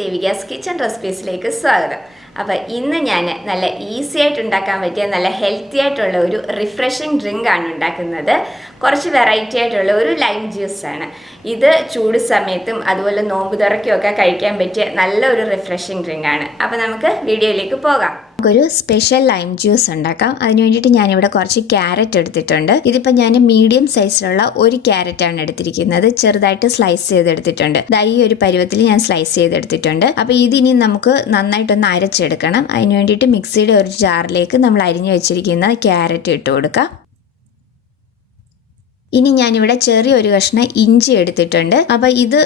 Devika's Kitchen Recipes സ്വാഗതം. അപ്പോൾ ഇന്ന് ഞാൻ നല്ല ഈസി ആയിട്ട് ഉണ്ടാക്കാൻ പറ്റിയ നല്ല ഹെൽത്തി ആയിട്ടുള്ള ഒരു റിഫ്രഷിംഗ് ഡ്രിങ്ക് ആണ് ഉണ്ടാക്കുന്നത്. കുറച്ച് വെറൈറ്റി ആയിട്ടുള്ള ഒരു ലൈം ജ്യൂസ് ആണ്. ഇത് ചൂട് സമയത്തും അതുപോലെ നോമ്പ് തുറക്കൊക്കെ കഴിക്കാൻ പറ്റിയ നല്ലൊരു റിഫ്രഷിംഗ് ഡ്രിങ്ക് ആണ്. അപ്പോൾ നമുക്ക് വീഡിയോയിലേക്ക് പോകാം. ഒരു സ്പെഷ്യൽ ലൈം ജ്യൂസ് ഉണ്ടാക്കാം. അതിന് വേണ്ടിയിട്ട് ഞാനിവിടെ കുറച്ച് ക്യാരറ്റ് എടുത്തിട്ടുണ്ട്. ഇതിപ്പോൾ ഞാൻ മീഡിയം സൈസിലുള്ള ഒരു ക്യാരറ്റാണ് എടുത്തിരിക്കുന്നത്. ചെറുതായിട്ട് സ്ലൈസ് ചെയ്തെടുത്തിട്ടുണ്ട്. ഈ ഒരു പരുവത്തിൽ ഞാൻ സ്ലൈസ് ചെയ്തെടുത്തിട്ടുണ്ട്. അപ്പോൾ ഇതിനി നമുക്ക് നന്നായിട്ടൊന്ന് അരച്ചെടുക്കണം. അതിന് വേണ്ടിയിട്ട് മിക്സിയുടെ ഒരു ജാറിലേക്ക് നമ്മൾ അരിഞ്ഞു വെച്ചിരിക്കുന്ന ക്യാരറ്റ് ഇട്ട് കൊടുക്കാം. ഇനി ഞാനിവിടെ ചെറിയൊരു കഷ്ണം ഇഞ്ചി എടുത്തിട്ടുണ്ട്. അപ്പോൾ ഇത്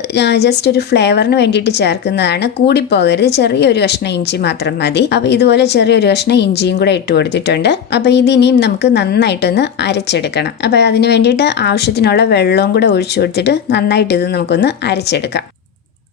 ജസ്റ്റ് ഒരു ഫ്ലേവറിന് വേണ്ടിയിട്ട് ചേർക്കുന്നതാണ്. കൂടിപ്പോകരുത്, ചെറിയൊരു കഷ്ണം ഇഞ്ചി മാത്രം മതി. അപ്പോൾ ഇതുപോലെ ചെറിയൊരു കഷ്ണം ഇഞ്ചിയും കൂടെ ഇട്ട് കൊടുത്തിട്ടുണ്ട്. അപ്പോൾ ഇതിനിയും നമുക്ക് നന്നായിട്ടൊന്ന് അരച്ചെടുക്കണം. അപ്പോൾ അതിന് വേണ്ടിയിട്ട് ആവശ്യത്തിനുള്ള വെള്ളവും കൂടെ ഒഴിച്ചു കൊടുത്തിട്ട് നന്നായിട്ട് ഇത് നമുക്കൊന്ന് അരച്ചെടുക്കാം.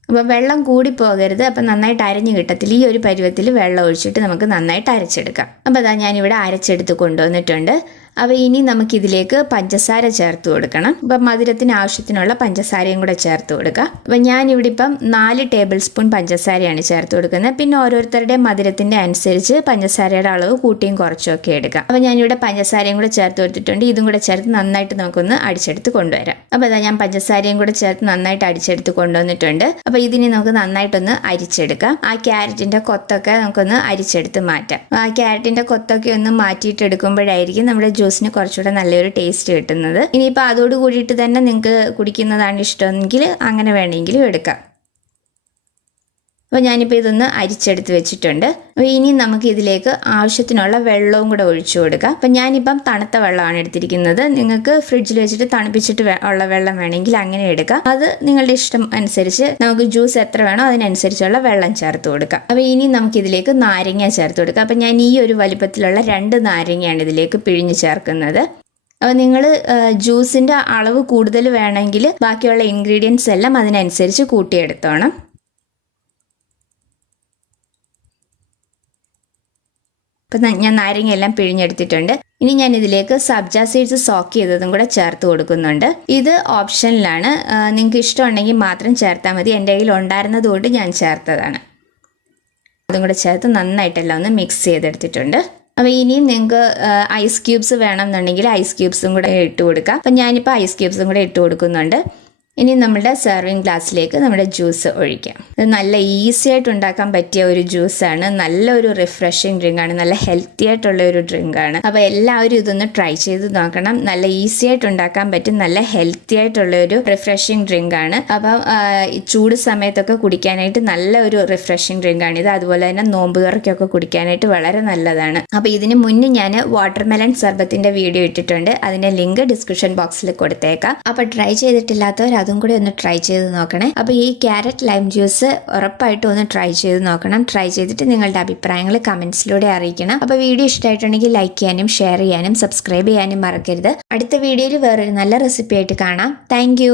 അപ്പോൾ വെള്ളം കൂടി പോകരുത്, അപ്പം നന്നായിട്ട് അരഞ്ഞു കിട്ടത്തില്ല. ഈ ഒരു പരുവത്തിൽ വെള്ളം ഒഴിച്ചിട്ട് നമുക്ക് നന്നായിട്ട് അരച്ചെടുക്കാം. അപ്പോൾ അതാ ഞാനിവിടെ അരച്ചെടുത്ത് കൊണ്ടുവന്നിട്ടുണ്ട്. അപ്പോൾ ഇനി നമുക്കിതിലേക്ക് പഞ്ചസാര ചേർത്ത് കൊടുക്കണം. അപ്പം മധുരത്തിന് ആവശ്യത്തിനുള്ള പഞ്ചസാരയും കൂടെ ചേർത്ത് കൊടുക്കുക. അപ്പം ഞാനിവിടെ ഇപ്പം 4 ടേബിൾ സ്പൂൺ പഞ്ചസാരയാണ് ചേർത്ത് കൊടുക്കുന്നത്. പിന്നെ ഓരോരുത്തരുടെ മധുരത്തിൻ്റെ അനുസരിച്ച് പഞ്ചസാരയുടെ അളവ് കൂട്ടിയും കുറച്ചുമൊക്കെ എടുക്കാം. അപ്പോൾ ഞാനിവിടെ പഞ്ചസാരയും കൂടെ ചേർത്ത് കൊടുത്തിട്ടുണ്ട്. ഇതും കൂടെ ചേർത്ത് നന്നായിട്ട് നമുക്കൊന്ന് അടിച്ചെടുത്ത് കൊണ്ടുവരാം. അപ്പോൾ അതാ ഞാൻ പഞ്ചസാരയും കൂടെ ചേർത്ത് നന്നായിട്ട് അടിച്ചെടുത്ത് കൊണ്ടുവന്നിട്ടുണ്ട്. അപ്പോൾ ഇതിനെ നമുക്ക് നന്നായിട്ടൊന്ന് അരിച്ചെടുക്കാം. ആ ക്യാരറ്റിൻ്റെ കൊത്തൊക്കെ നമുക്കൊന്ന് അരിച്ചെടുത്ത് മാറ്റാം. ആ ക്യാരറ്റിൻ്റെ കൊത്തൊക്കെ ഒന്ന് മാറ്റിയിട്ടെടുക്കുമ്പോഴായിരിക്കും നമ്മുടെ ജ്യൂസിന് കുറച്ചുകൂടെ നല്ലൊരു ടേസ്റ്റ് കിട്ടുന്നത്. ഇനിയിപ്പോൾ അതോട് കൂടിയിട്ട് തന്നെ നിങ്ങൾക്ക് കുടിക്കുന്നതാണ് ഇഷ്ടമെങ്കിൽ അങ്ങനെ വേണമെങ്കിലും എടുക്കാം. അപ്പോൾ ഞാനിപ്പോൾ ഇതൊന്ന് അരിച്ചെടുത്ത് വെച്ചിട്ടുണ്ട്. അപ്പോൾ ഇനി നമുക്ക് ഇതിലേക്ക് ആവശ്യത്തിനുള്ള വെള്ളവും കൂടെ ഒഴിച്ചു കൊടുക്കാം. അപ്പം ഞാനിപ്പം തണുത്ത വെള്ളമാണ് എടുത്തിരിക്കുന്നത്. നിങ്ങൾക്ക് ഫ്രിഡ്ജിൽ വെച്ചിട്ട് തണുപ്പിച്ചിട്ട് ഉള്ള വെള്ളം വേണമെങ്കിൽ അങ്ങനെ എടുക്കാം. അത് നിങ്ങളുടെ ഇഷ്ടം അനുസരിച്ച് നമുക്ക് ജ്യൂസ് എത്ര വേണോ അതിനനുസരിച്ചുള്ള വെള്ളം ചേർത്ത് കൊടുക്കാം. അപ്പോൾ ഇനി നമുക്കിതിലേക്ക് നാരങ്ങ ചേർത്ത് കൊടുക്കാം. അപ്പം ഞാൻ ഈ ഒരു വലിപ്പത്തിലുള്ള 2 നാരങ്ങയാണ് ഇതിലേക്ക് പിഴിഞ്ഞ് ചേർക്കുന്നത്. അപ്പോൾ നിങ്ങൾ ജ്യൂസിൻ്റെ അളവ് കൂടുതൽ വേണമെങ്കിൽ ബാക്കിയുള്ള ഇൻഗ്രീഡിയൻസ് എല്ലാം അതിനനുസരിച്ച് കൂട്ടിയെടുത്തോണം. അപ്പം ഞാൻ നാരങ്ങ എല്ലാം പിഴിഞ്ഞെടുത്തിട്ടുണ്ട്. ഇനി ഞാൻ ഇതിലേക്ക് സബ്ജ സീഡ്സ് സോക്ക് ചെയ്തതും കൂടെ ചേർത്ത് കൊടുക്കുന്നുണ്ട്. ഇത് ഓപ്ഷനിലാണ്, നിങ്ങൾക്ക് ഇഷ്ടമുണ്ടെങ്കിൽ മാത്രം ചേർത്താൽ മതി. എൻ്റെ കയ്യിൽ ഉണ്ടായിരുന്നത് കൊണ്ട് ഞാൻ ചേർത്തതാണ്. അതും കൂടെ ചേർത്ത് നന്നായിട്ടെല്ലാം ഒന്ന് മിക്സ് ചെയ്തെടുത്തിട്ടുണ്ട്. അപ്പോൾ ഇനിയും നിങ്ങൾക്ക് ഐസ് ക്യൂബ്സ് വേണമെന്നുണ്ടെങ്കിൽ ഐസ് ക്യൂബ്സും കൂടെ ഇട്ട് കൊടുക്കാം. അപ്പം ഞാനിപ്പോൾ ഐസ് ക്യൂബ്സും കൂടെ ഇട്ട് കൊടുക്കുന്നുണ്ട്. ഇനി നമ്മുടെ സെർവിങ് ഗ്ലാസ്സിലേക്ക് നമ്മുടെ ജ്യൂസ് ഒഴിക്കാം. ഇത് നല്ല ഈസി ആയിട്ട് ഉണ്ടാക്കാൻ പറ്റിയ ഒരു ജ്യൂസാണ്. നല്ലൊരു റിഫ്രഷിംഗ് ഡ്രിങ്കാണ്. നല്ല ഹെൽത്തി ആയിട്ടുള്ള ഒരു ഡ്രിങ്കാണ്. അപ്പോൾ എല്ലാവരും ഇതൊന്ന് ട്രൈ ചെയ്ത് നോക്കണം. നല്ല ഈസി ആയിട്ട് ഉണ്ടാക്കാൻ പറ്റും നല്ല ഹെൽത്തി ആയിട്ടുള്ള ഒരു റിഫ്രഷിംഗ് ഡ്രിങ്കാണ്. അപ്പം ചൂട് സമയത്തൊക്കെ കുടിക്കാനായിട്ട് നല്ല ഒരു റിഫ്രഷിംഗ് ഡ്രിങ്കാണ് ഇത്. അതുപോലെ തന്നെ നോമ്പ് തുറക്കൊക്കെ കുടിക്കാനായിട്ട് വളരെ നല്ലതാണ്. അപ്പോൾ ഇതിന് മുന്നേ ഞാൻ വാട്ടർമെലൺ സർബത്തിൻ്റെ വീഡിയോ ഇട്ടിട്ടുണ്ട്. അതിൻ്റെ ലിങ്ക് ഡിസ്ക്രിപ്ഷൻ ബോക്സിൽ കൊടുത്തേക്കാം. അപ്പോൾ ട്രൈ ചെയ്തിട്ടില്ലാത്തവർ അതും കൂടി ഒന്ന് ട്രൈ ചെയ്ത് നോക്കണേ. അപ്പോൾ ഈ ക്യാരറ്റ് ലൈം ജ്യൂസ് ഉറപ്പായിട്ടും ഒന്ന് ട്രൈ ചെയ്ത് നോക്കണം. ട്രൈ ചെയ്തിട്ട് നിങ്ങളുടെ അഭിപ്രായങ്ങൾ കമൻസിലൂടെ അറിയിക്കണം. അപ്പോൾ വീഡിയോ ഇഷ്ടമായിട്ടുണ്ടെങ്കിൽ ലൈക്ക് ചെയ്യാനും ഷെയർ ചെയ്യാനും സബ്സ്ക്രൈബ് ചെയ്യാനും മറക്കരുത്. അടുത്ത വീഡിയോയിൽ വേറൊരു നല്ല റെസിപ്പി ആയിട്ട് കാണാം. താങ്ക്